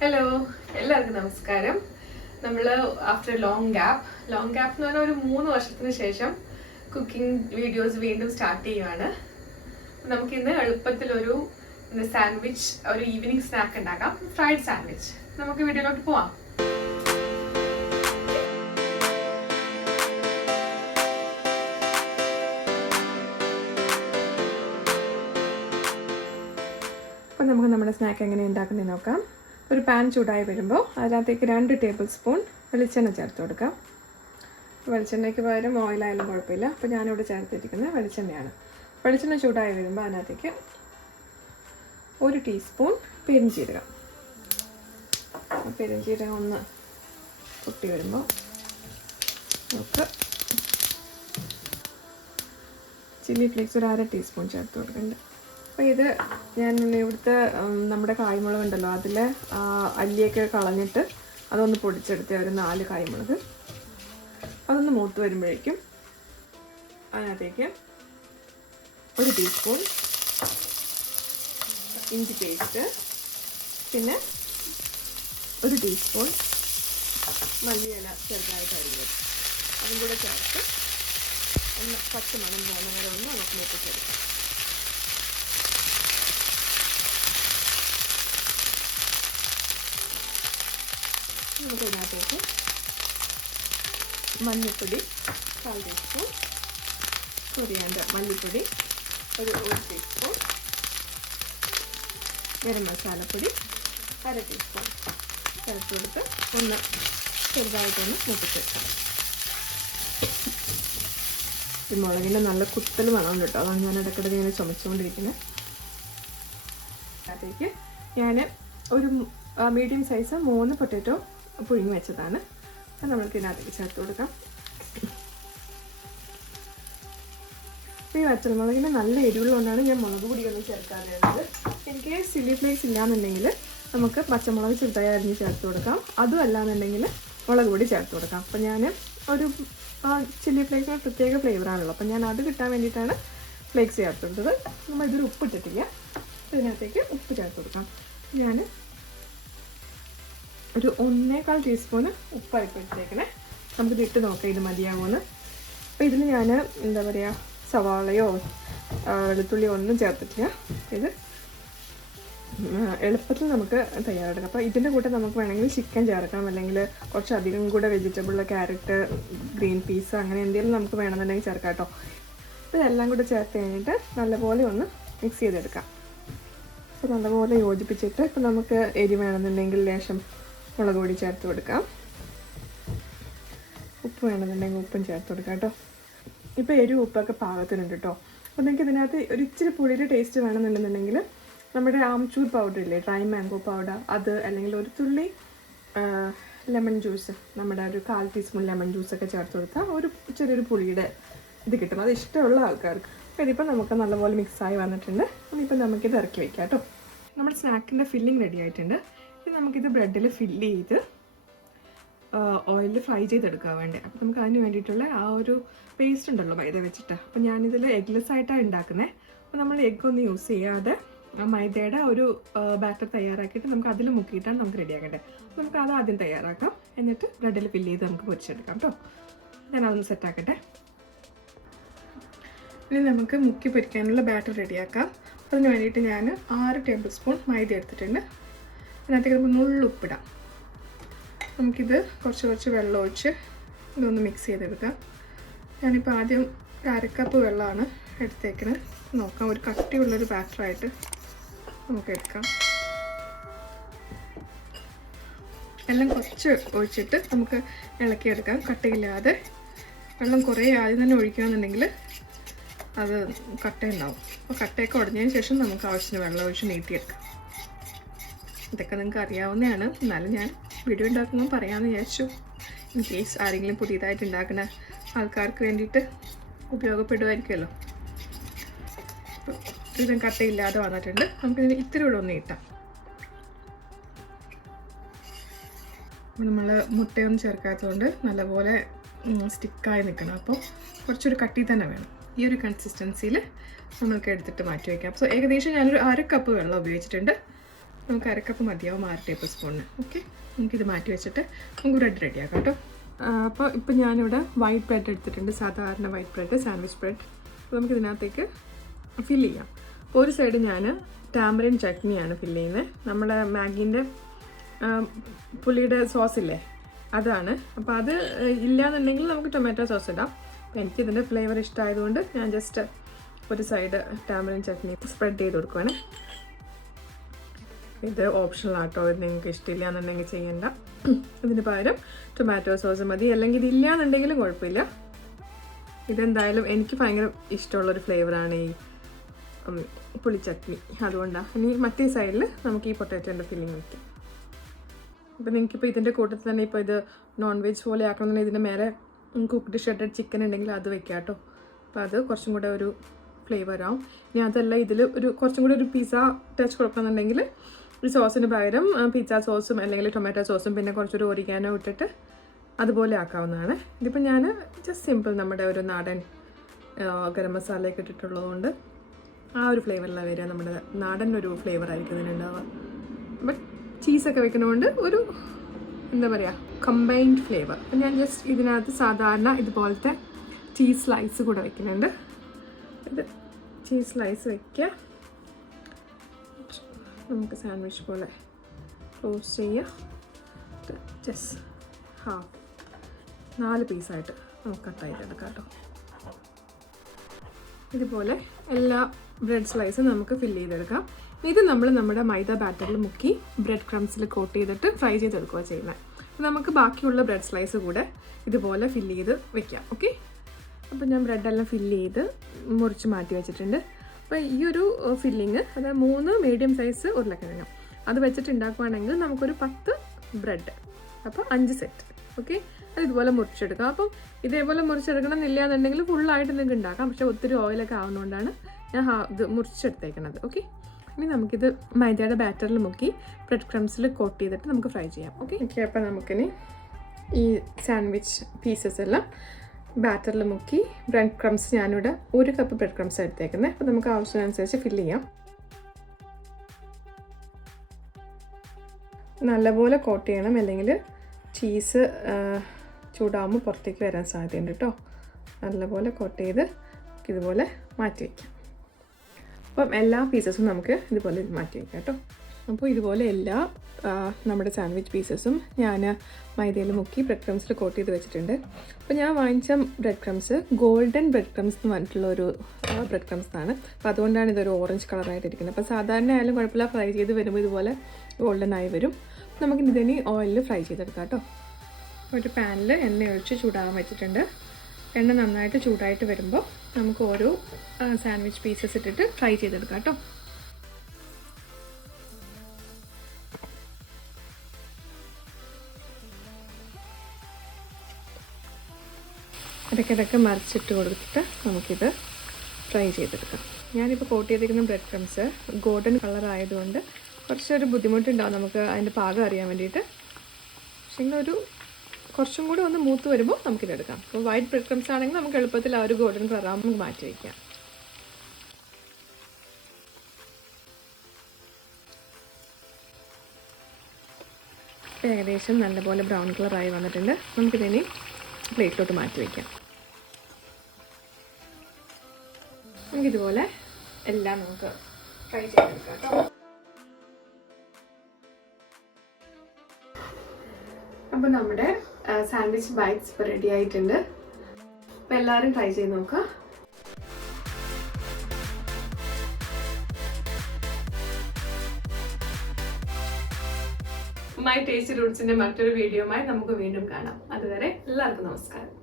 Hello, എല്ലാവർക്കും നമസ്കാരം. നമ്മൾ ആഫ്റ്റർ ലോങ് ഗ്യാപ്പ് എന്ന് പറഞ്ഞാൽ ഒരു 3 വർഷത്തിന് ശേഷം കുക്കിംഗ് വീഡിയോസ് വീണ്ടും സ്റ്റാർട്ട് ചെയ്യുകയാണ്. നമുക്കിന്ന് എളുപ്പത്തിലൊരു സാൻഡ്വിച്ച്, ഒരു ഈവനിങ് സ്നാക്ക് ഉണ്ടാക്കാം, ഫ്രൈഡ് സാൻഡ്വിച്ച്. നമുക്ക് വീഡിയോയിലോട്ട് പോവാം. അപ്പോൾ നമുക്ക് നമ്മുടെ സ്നാക്ക് എങ്ങനെ ഉണ്ടാക്കുന്നത് നോക്കാം. ഒരു പാൻ ചൂടായി വരുമ്പോൾ അതിനകത്തേക്ക് 2 ടേബിൾ സ്പൂൺ വെളിച്ചെണ്ണ ചേർത്ത് കൊടുക്കാം. വെളിച്ചെണ്ണയ്ക്ക് പകരം ഓയിലായാലും കുഴപ്പമില്ല. അപ്പോൾ ഞാനിവിടെ ചേർത്തിരിക്കുന്നത് വെളിച്ചെണ്ണയാണ്. വെളിച്ചെണ്ണ ചൂടായി വരുമ്പോൾ അതിനകത്തേക്ക് 1 ടീസ്പൂൺ പെരിഞ്ജീരകം. പെരിഞ്ജീരകം ഒന്ന് പൊട്ടി വരുമ്പോൾ നമുക്ക് ചില്ലി ഫ്ലേക്സ് ഒരു 1/2 ടീസ്പൂൺ ചേർത്ത് കൊടുക്കുന്നുണ്ട്. അപ്പോൾ ഇത് ഞാൻ ഇവിടുത്തെ നമ്മുടെ കായ്മുളക് ഉണ്ടല്ലോ, അതിൽ അല്ലിയൊക്കെ കളഞ്ഞിട്ട് അതൊന്ന് പൊടിച്ചെടുത്ത ഒരു 4 കായ്മുളക്. അതൊന്ന് മൂത്ത് വരുമ്പോഴേക്കും അതിനകത്തേക്ക് 1 ടീസ്പൂൺ ഇഞ്ചി പേസ്റ്റ്, പിന്നെ 1 ടീസ്പൂൺ മല്ലിയില ചെറുതായിട്ട് അരിഞ്ഞത്, അതും കൂടെ ചേർത്ത് ഒന്ന് പച്ചമണം പോകുന്ന വരെ ഒന്ന് നമുക്ക് മൂപ്പിച്ചെടുക്കാം. നമുക്ക് ഇതിനകത്തേക്ക് മഞ്ഞൾപ്പൊടി 1/4 ടീസ്പൂൺ, കൊറിയാൻഡർ മല്ലിപ്പൊടി 1 ടീസ്പൂൺ, ഗരം മസാലപ്പൊടി 1/2 ടീസ്പൂൺ ചേർത്ത് കൊടുത്ത് ഒന്ന് ചെറുതായിട്ടൊന്ന് മൂപ്പിച്ചെടുക്കാം. ഈ മുളകിൻ്റെ നല്ല കുത്തൽ മണം കേട്ടോ, അതാണ് ഞാൻ ഇടയ്ക്കിടയ്ക്ക് ഇങ്ങനെ ചുമച്ചുകൊണ്ടിരിക്കുന്നത്. അതിനകത്തേക്ക് ഞാൻ ഒരു മീഡിയം സൈസ് 3 പൊട്ടാറ്റോ പുഴുങ്ങി വെച്ചതാണ്. അത് നമ്മൾക്ക് ഇതിനകത്തേക്ക് ചേർത്ത് കൊടുക്കാം. ഈ വറ്റൽമുളകിന് നല്ല എരിവുള്ളതുകൊണ്ടാണ് ഞാൻ മുളക് പൊടിയൊന്നും ചേർക്കാറുള്ളത്. എനിക്ക് ചില്ലി ഫ്ലേക്സ് ഇല്ലാന്നുണ്ടെങ്കിൽ നമുക്ക് പച്ചമുളക് ചെറുതായി അരിഞ്ഞ് ചേർത്ത് കൊടുക്കാം. അതും അല്ലാന്നുണ്ടെങ്കിൽ മുളക് പൊടി ചേർത്ത് കൊടുക്കാം. അപ്പം ഞാൻ ഒരു ചില്ലി ഫ്ലേക്സിന് പ്രത്യേക ഫ്ലേവറാണല്ലോ, അപ്പം ഞാൻ അത് കിട്ടാൻ വേണ്ടിയിട്ടാണ് ഫ്ലേക്സ് ചേർത്ത് കൊടുത്തത്. നമ്മൾ ഇതിൽ ഉപ്പ് ഇട്ടിട്ടില്ല. ഇതിനകത്തേക്ക് ഉപ്പ് ചേർത്ത് കൊടുക്കാം. ഞാൻ ഒരു 1/4 ടീസ്പൂണ് ഉപ്പായിട്ട് ഇട്ടേക്കണേ. നമുക്കിത് ഇട്ട് നോക്കാം ഇത് മതിയാകുമെന്ന്. അപ്പോൾ ഇതിൽ ഞാൻ എന്താ പറയുക, സവാളയോ വെളുത്തുള്ളിയോ ഒന്നും ചേർത്തിട്ടില്ല. ഇത് എളുപ്പത്തിൽ നമുക്ക് തയ്യാറെടുക്കാം. അപ്പോൾ ഇതിൻ്റെ കൂടെ നമുക്ക് വേണമെങ്കിൽ ചിക്കൻ ചേർക്കാം, അല്ലെങ്കിൽ കുറച്ചധികം കൂടെ വെജിറ്റബിൾ, ക്യാരറ്റ്, ഗ്രീൻ പീസ് അങ്ങനെ എന്തെങ്കിലും നമുക്ക് വേണമെന്നുണ്ടെങ്കിൽ ചേർക്കാം കേട്ടോ. ഇതെല്ലാം കൂടെ ചേർത്ത് കഴിഞ്ഞിട്ട് നല്ലപോലെ ഒന്ന് മിക്സ് ചെയ്തെടുക്കാം. അപ്പോൾ നല്ലപോലെ യോജിപ്പിച്ചിട്ട് ഇപ്പോൾ നമുക്ക് എരി വേണമെന്നുണ്ടെങ്കിൽ ലേശം മുളക് പൊടി ചേർത്ത് കൊടുക്കാം, ഉപ്പ് വേണമെന്നുണ്ടെങ്കിൽ ഉപ്പും ചേർത്ത് കൊടുക്കാം കേട്ടോ. ഇപ്പോൾ എരിവ് ഉപ്പൊക്കെ പാകത്തിനുണ്ട് കേട്ടോ. അപ്പോൾ നിങ്ങൾക്ക് ഇതിനകത്ത് ഒരു ഇച്ചിരി പുളിയുടെ ടേസ്റ്റ് വേണമെന്നുണ്ടെന്നുണ്ടെങ്കിൽ നമ്മുടെ ആംചൂർ പൗഡർ ഇല്ലേ, ഡ്രൈ മാംഗോ പൗഡർ, അത് അല്ലെങ്കിൽ ഒരു തുള്ളി ലെമൺ ജ്യൂസ്, നമ്മുടെ ഒരു 1/4 ടീസ്പൂൺ ലെമൺ ജ്യൂസൊക്കെ ചേർത്ത് കൊടുത്താൽ ഒരു ചെറിയൊരു പുളിയുടെ ഇത് കിട്ടും. അത് ഇഷ്ടമുള്ള ആൾക്കാർക്ക്. അപ്പോൾ ഇതിപ്പോൾ നമുക്ക് നല്ലപോലെ മിക്സായി വന്നിട്ടുണ്ട്. ഇനിയിപ്പോൾ നമുക്കിത് ഇറക്കി വയ്ക്കാം കേട്ടോ. നമ്മുടെ സ്നാക്കിൻ്റെ ഫില്ലിങ് റെഡി ആയിട്ടുണ്ട്. ഇനി നമുക്കിത് ബ്രെഡിൽ ഫില്ല് ചെയ്ത് ഓയിലിൽ ഫ്രൈ ചെയ്തെടുക്കാൻ വേണ്ടി. അപ്പോൾ നമുക്ക് അതിന് വേണ്ടിയിട്ടുള്ള ആ ഒരു പേസ്റ്റ് ഉണ്ടല്ലോ മൈദ വെച്ചിട്ട്, അപ്പോൾ ഞാനിതിൽ എഗ്ലെസ് ആയിട്ടാണ് ഉണ്ടാക്കുന്നത്. അപ്പോൾ നമ്മൾ എഗ്ഗൊന്നും യൂസ് ചെയ്യാതെ മൈദയുടെ ഒരു ബാറ്റർ തയ്യാറാക്കിയിട്ട് നമുക്ക് അതിൽ മുക്കിയിട്ടാണ് നമുക്ക് റെഡിയാക്കേണ്ടത്. അപ്പോൾ നമുക്ക് അത് ആദ്യം തയ്യാറാക്കാം, എന്നിട്ട് ബ്രെഡിൽ ഫില്ല് ചെയ്ത് നമുക്ക് പൊരിച്ചെടുക്കാം കേട്ടോ. ഞാനതൊന്ന് സെറ്റാക്കട്ടെ. ഇനി നമുക്ക് മുക്കി പൊരിക്കാനുള്ള ബാറ്റർ റെഡിയാക്കാം. അതിന് വേണ്ടിയിട്ട് ഞാൻ 6 ടേബിൾ സ്പൂൺ മൈദ എടുത്തിട്ടുണ്ട്. അതിനകത്തേക്ക് നമുക്ക് നുള്ളുപ്പിടാം. നമുക്കിത് കുറച്ച് വെള്ളം ഒഴിച്ച് ഇതൊന്ന് മിക്സ് ചെയ്തെടുക്കാം. ഞാനിപ്പോൾ ആദ്യം 1/2 കപ്പ് വെള്ളമാണ് എടുത്തേക്കുന്നത്. നോക്കാം, ഒരു കട്ടിയുള്ളൊരു ബാറ്ററായിട്ട് നമുക്ക് എടുക്കാം. വെള്ളം കുറച്ച് ഒഴിച്ചിട്ട് നമുക്ക് ഇളക്കിയെടുക്കാം, കട്ടയില്ലാതെ. വെള്ളം കുറേ ആദ്യം തന്നെ ഒഴിക്കുകയാണെന്നുണ്ടെങ്കിൽ അത് കട്ടയുണ്ടാവും. അപ്പോൾ കട്ടയൊക്കെ ഉടഞ്ഞതിന് ശേഷം നമുക്ക് ആവശ്യത്തിന് വെള്ളം ഒഴിച്ച് നീട്ടിയെടുക്കാം. ഇതൊക്കെ നിങ്ങൾക്ക് അറിയാവുന്നതാണ്, എന്നാലും ഞാൻ വീഡിയോ ഉണ്ടാക്കുമ്പോൾ പറയാമെന്ന് വിചാരിച്ചു. ഇൻ കേസ് ആരെങ്കിലും പുതിയതായിട്ട് ഉണ്ടാക്കുന്ന ആൾക്കാർക്ക് വേണ്ടിയിട്ട് ഉപയോഗപ്പെടുമായിരിക്കുമല്ലോ. ഇതും കട്ടയില്ലാതെ വന്നിട്ടുണ്ട്. നമുക്കിതിന് ഇത്തിരി കൂടെ ഒന്ന് ഇട്ടാം. നമ്മൾ മുട്ടയൊന്നും ചേർക്കാത്തതുകൊണ്ട് നല്ലപോലെ സ്റ്റിക്കായി നിൽക്കണം. അപ്പോൾ കുറച്ചൊരു കട്ടി തന്നെ വേണം. ഈ ഒരു കൺസിസ്റ്റൻസിയിൽ നമ്മൾക്ക് എടുത്തിട്ട് മാറ്റി വയ്ക്കാം. സോ ഏകദേശം ഞാനൊരു 1/2 കപ്പ് വെള്ളം ഉപയോഗിച്ചിട്ടുണ്ട്. നമുക്ക് 1/2 കപ്പ് മതിയാവും 6 ടേബിൾ സ്പൂണിന്. ഓക്കെ, നമുക്കിത് മാറ്റി വെച്ചിട്ട് നമുക്ക് ബ്രെഡ് റെഡിയാക്കാം കേട്ടോ. അപ്പോൾ ഇപ്പോൾ ഞാനിവിടെ വൈറ്റ് ബ്രെഡ് എടുത്തിട്ടുണ്ട്, സാധാരണ വൈറ്റ് ബ്രെഡ്, സാൻഡ്വിച്ച് ബ്രെഡ്. അപ്പോൾ നമുക്കിതിനകത്തേക്ക് ഫില്ല് ചെയ്യാം. ഒരു സൈഡ് ഞാൻ ടാമറിൻ ചട്നിയാണ് ഫില്ല് ചെയ്യുന്നത്. നമ്മുടെ മാഗീൻ്റെ പുളിയുടെ സോസില്ലേ അതാണ്. അപ്പോൾ അത് ഇല്ലയെന്നുണ്ടെങ്കിൽ നമുക്ക് ടൊമാറ്റോ സോസ് ഇടാം. അപ്പോൾ എനിക്കിതിൻ്റെ ഫ്ലേവർ ഇഷ്ടമായതുകൊണ്ട് ഞാൻ ജസ്റ്റ് ഒരു സൈഡ് ടാമറിൻ ചട്നി സ്പ്രെഡ് ചെയ്ത് കൊടുക്കുവാണ്. ഇത് ഓപ്ഷണൽ ആട്ടോ, ഇത് നിങ്ങൾക്ക് ഇഷ്ടമില്ല എന്നുണ്ടെങ്കിൽ ചെയ്യണ്ട. ഇതിന് പകരം ടൊമാറ്റോ സോസ് മതി, അല്ലെങ്കിൽ ഇതില്ല എന്നുണ്ടെങ്കിലും കുഴപ്പമില്ല. ഇതെന്തായാലും എനിക്ക് ഭയങ്കര ഇഷ്ടമുള്ളൊരു ഫ്ലേവറാണ് ഈ പുളി ചട്നി, അതുകൊണ്ടാണ്. ഇനി മറ്റേ സൈഡിൽ നമുക്ക് ഈ പൊട്ടാറ്റോൻ്റെ ഫില്ലിങ് വയ്ക്കാം. അപ്പോൾ നിങ്ങൾക്കിപ്പോൾ ഇതിൻ്റെ കൂട്ടത്തിൽ തന്നെ ഇപ്പോൾ ഇത് നോൺ വെജ് പോലെ ആക്കണമെന്നുണ്ടെങ്കിൽ ഇതിൻ്റെ മേലെ കുക്ക്ഡ് ഷെഡഡ് ചിക്കൻ ഉണ്ടെങ്കിൽ അത് വെക്കാം കേട്ടോ. അപ്പോൾ അത് കുറച്ചും കൂടെ ഒരു ഫ്ലേവറാവും. ഇനി അതല്ല ഇതിൽ ഒരു കുറച്ചും കൂടെ ഒരു പിസ്സ ടച്ച് കൊടുക്കണമെന്നുണ്ടെങ്കിൽ ഈ സോസിന് പകരം പിസ്സ സോസും അല്ലെങ്കിൽ ടൊമാറ്റോ സോസും പിന്നെ കുറച്ചൊരു ഒറിഗാനോ ഇട്ടിട്ട് അതുപോലെ ആക്കാവുന്നതാണ്. ഇതിപ്പോൾ ഞാൻ ജസ്റ്റ് സിമ്പിൾ നമ്മുടെ ഒരു നാടൻ ഗരം മസാലയൊക്കെ ഇട്ടിട്ടുള്ളതുകൊണ്ട് ആ ഒരു ഫ്ലേവറിലാണ് വരിക. നമ്മുടെ നാടൻ ഒരു ഫ്ലേവർ ആയിരിക്കും ഇതിനുണ്ടാവുക. ബട്ട് ചീസൊക്കെ വെക്കുന്നതുകൊണ്ട് ഒരു എന്താ പറയുക കമ്പൈൻഡ് ഫ്ലേവർ. അപ്പം ഞാൻ ജസ്റ്റ് ഇതിനകത്ത് സാധാരണ ഇതുപോലത്തെ ചീസ് സ്ലൈസ് കൂടെ വെക്കുന്നുണ്ട്. ഇത് ചീസ് സ്ലൈസ് വയ്ക്കുക, നമുക്ക് സാൻഡ്വിച്ച് പോലെ ക്ലോസ് ചെയ്യുക. ജസ്റ്റ് 4 പീസായിട്ട് നമുക്ക് കട്ട് ചെയ്തെടുക്കാം കേട്ടോ. ഇതുപോലെ എല്ലാ ബ്രെഡ് സ്ലൈസും നമുക്ക് ഫില്ല് ചെയ്തെടുക്കാം. ഇത് നമ്മൾ നമ്മുടെ മൈദ ബാറ്ററിൽ മുക്കി ബ്രെഡ് ക്രംസിൽ കോട്ട് ചെയ്തിട്ട് ഫ്രൈ ചെയ്തെടുക്കുക ചെയ്യുന്നത്. നമുക്ക് ബാക്കിയുള്ള ബ്രെഡ് സ്ലൈസ് കൂടെ ഇതുപോലെ ഫില്ല് ചെയ്ത് വെക്കാം. ഓക്കെ, അപ്പോൾ ഞാൻ ബ്രെഡെല്ലാം ഫില്ല് ചെയ്ത് മുറിച്ച് മാറ്റി വെച്ചിട്ടുണ്ട്. അപ്പോൾ ഈ ഒരു ഫില്ലിങ് അതായത് 3 മീഡിയം സൈസ് ഉരുളക്കിഴങ്ങ് അത് വെച്ചിട്ട് ഉണ്ടാക്കുകയാണെങ്കിൽ നമുക്കൊരു 10 ബ്രെഡ്, അപ്പോൾ 5 സെറ്റ്. ഓക്കെ, അത് ഇതുപോലെ മുറിച്ചെടുക്കാം. അപ്പം ഇതേപോലെ മുറിച്ചെടുക്കണം എന്നില്ല എന്നുണ്ടെങ്കിൽ ഫുള്ളായിട്ട് നിങ്ങൾക്ക് ഉണ്ടാക്കാം. പക്ഷേ ഒത്തിരി ഓയിലൊക്കെ ആവുന്നതുകൊണ്ടാണ് ഞാൻ ഇത് മുറിച്ചെടുത്തേക്കുന്നത്. ഓക്കെ, ഇനി നമുക്കിത് മൈദയുടെ ബാറ്ററിൽ മുക്കി ബ്രെഡ് ക്രംസിൽ കോട്ട് ചെയ്തിട്ട് നമുക്ക് ഫ്രൈ ചെയ്യാം. ഓക്കെ, അപ്പോൾ നമുക്കിനി ഈ സാൻഡ്വിച്ച് പീസസ് എല്ലാം ബാറ്ററിൽ മുക്കി ബ്രെഡ് ക്രംസ് ഞാനിവിടെ 1 കപ്പ് ബ്രെഡ് ക്രംസ് എടുത്തേക്കുന്നത്. അപ്പോൾ നമുക്ക് ആവശ്യത്തിനനുസരിച്ച് ഫില്ല് ചെയ്യാം. നല്ലപോലെ കോട്ട് ചെയ്യണം, അല്ലെങ്കിൽ ചീസ് ചൂടാകുമ്പോൾ പുറത്തേക്ക് വരാൻ സാധ്യതയുണ്ട് കേട്ടോ. നല്ലപോലെ കോട്ട് ചെയ്ത് ഇതുപോലെ മാറ്റി വയ്ക്കാം. അപ്പം എല്ലാ പീസസും നമുക്ക് ഇതുപോലെ മാറ്റി വയ്ക്കാം കേട്ടോ. അപ്പോൾ ഇതുപോലെ എല്ലാ നമ്മുടെ സാൻഡ്വിച്ച് പീസസും ഞാൻ മൈദയിൽ മുക്കി ബ്രെഡ് ക്രംസിൽ കോട്ട് ചെയ്ത് വെച്ചിട്ടുണ്ട്. അപ്പോൾ ഞാൻ വാങ്ങിച്ച bread crumbs golden bread crumbs എന്ന് പറഞ്ഞിട്ടുള്ള ഒരു ബ്രെഡ് ക്രംസ് ആണ്. അപ്പോൾ അതുകൊണ്ടാണ് ഇതൊരു ഓറഞ്ച് കളറായിട്ടിരിക്കുന്നത്. അപ്പോൾ സാധാരണ ആയാലും കുഴപ്പമില്ല, ഫ്രൈ ചെയ്ത് വരുമ്പോൾ ഇതുപോലെ ഗോൾഡൻ ആയി വരും. നമുക്കിനി ഇതിന് ഓയിലിൽ ഫ്രൈ ചെയ്തെടുക്കാം കേട്ടോ. ഒരു പാനിൽ എണ്ണ ഒഴിച്ച് ചൂടാകാൻ വെച്ചിട്ടുണ്ട്. എണ്ണ നന്നായിട്ട് ചൂടായിട്ട് വരുമ്പോൾ നമുക്ക് ഓരോ സാൻഡ്വിച്ച് പീസസ് ഇട്ടിട്ട് ഫ്രൈ ചെയ്തെടുക്കാം കേട്ടോ. ഇടയ്ക്കിടയ്ക്ക് മറിച്ചിട്ട് കൊടുത്തിട്ട് നമുക്കിത് ഫ്രൈ ചെയ്തെടുക്കാം. ഞാനിപ്പോൾ കോട്ട് ചെയ്തിരിക്കുന്ന ബ്രെഡ് ക്രംസ് ഗോൾഡൻ കളർ ആയതുകൊണ്ട് കുറച്ചൊരു ബുദ്ധിമുട്ടുണ്ടാവും നമുക്ക് അതിൻ്റെ പാകം അറിയാൻ വേണ്ടിയിട്ട്. പക്ഷേ ഒരു കുറച്ചും കൂടി ഒന്ന് മൂത്ത് വരുമ്പോൾ നമുക്കിതെടുക്കാം. അപ്പോൾ വൈറ്റ് ബ്രെഡ് ക്രംസ് ആണെങ്കിൽ നമുക്ക് എളുപ്പത്തിൽ ആ ഒരു ഗോൾഡൻ കളർ ആകുമ്പോൾ നമുക്ക് മാറ്റി വയ്ക്കാം. ഏകദേശം നല്ലപോലെ ബ്രൗൺ കളറായി വന്നിട്ടുണ്ട്. നമുക്കിതിനി പ്ലേറ്റിലോട്ട് മാറ്റി വയ്ക്കാം. നമുക്കിതുപോലെ എല്ലാം നമുക്ക് ഫ്രൈ ചെയ്തെടുക്കാം കേട്ടോ. അപ്പോൾ നമ്മുടെ സാൻഡ്വിച്ച് ബൈറ്റ്സ് ഇപ്പോൾ റെഡി ആയിട്ടുണ്ട്. അപ്പോൾ എല്ലാവരും ട്രൈ ചെയ്ത് നോക്കുക. മൈ ടേസ്റ്റി റൂട്ട്സിൻ്റെ മറ്റൊരു വീഡിയോയുമായി നമുക്ക് വീണ്ടും കാണാം. അതുവരെ എല്ലാവർക്കും നമസ്കാരം.